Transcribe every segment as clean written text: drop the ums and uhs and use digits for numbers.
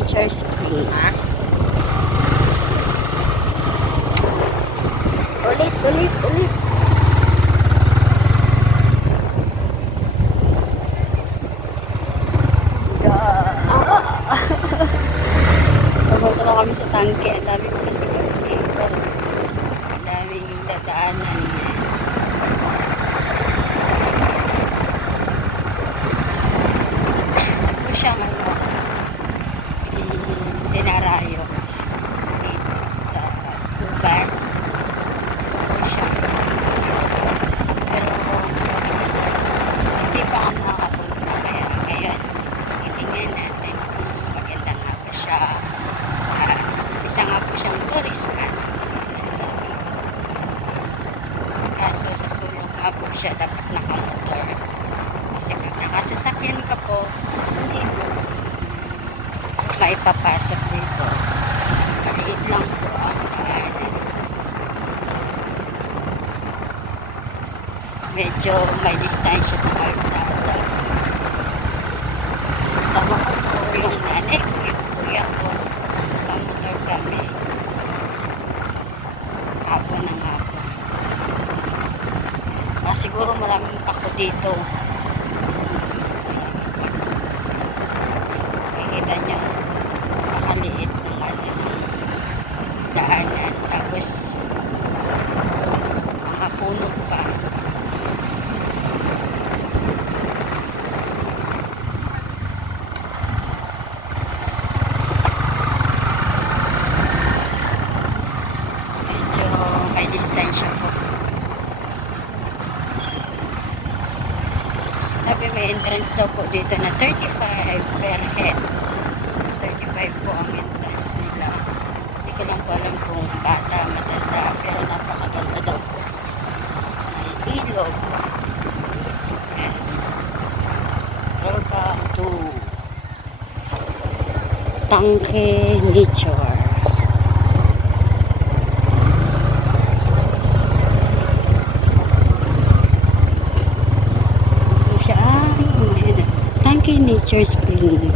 Nature Spring. Ulit. Papunta na kami sa tangke. Ang dami ko kasi sikat-sikat. Ang daming dadaanan. Sa po siyang dinarayo dito sa lugar. Po siyang pero hindi pa ako nakakapunta. Kaya ngayon titingnan natin kung maganda nga pa siya. Isa nga po siyang tourist man. Kaso sa sulong nga po siya dapat nakamotor. Kasi pag nakasasakyan ka po, hindi mo maipapasok dito. Maliit lang po ang daanan. Medyo may distansya sa kalsada. Sama ko po yung nanay ko, yung kuya ko. Nakamotor kami. Hapon ng hapon. Siguro maraming pako dito. Kikita nyo, makaliit ng daanan. Tapos, mga puno pa. Medyo may distansya po. Sabi may entrance daw po dito na 35 per head. 35 po ang entrance nila. Hindi ko lang po alam kung bata, matanda, pero napakaganda daw po. May ilog. And welcome to Tangke Nature. Nature Spring.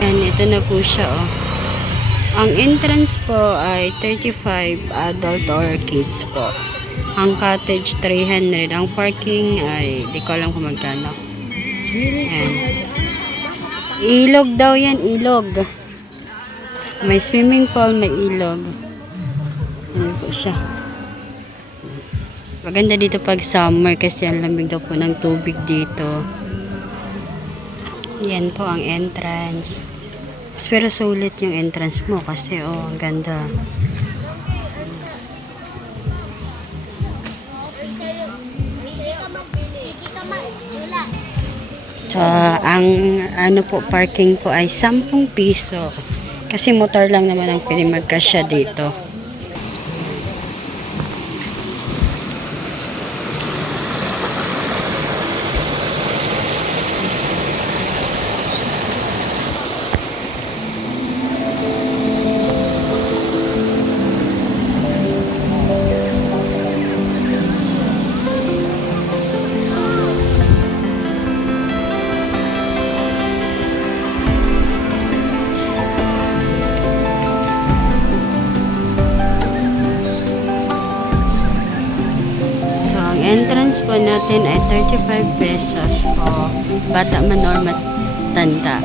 And ito na po siya, oh. Ang entrance po ay 35 adult or kids po. Ang cottage 300. Ang parking ay di ko alam kung magkano. And ilog daw yan, ilog. May swimming pool, may ilog. Ano po siya. Maganda dito pag summer kasi ang lamig daw po ng tubig dito. Yan po ang entrance. Pero sulit yung entrance mo kasi ang ganda. So, ang ano po parking po ay 10 piso. Kasi motor lang naman ang pwede magkasya dito. Entrance po natin ay 35 pesos po. Bata man or matanda.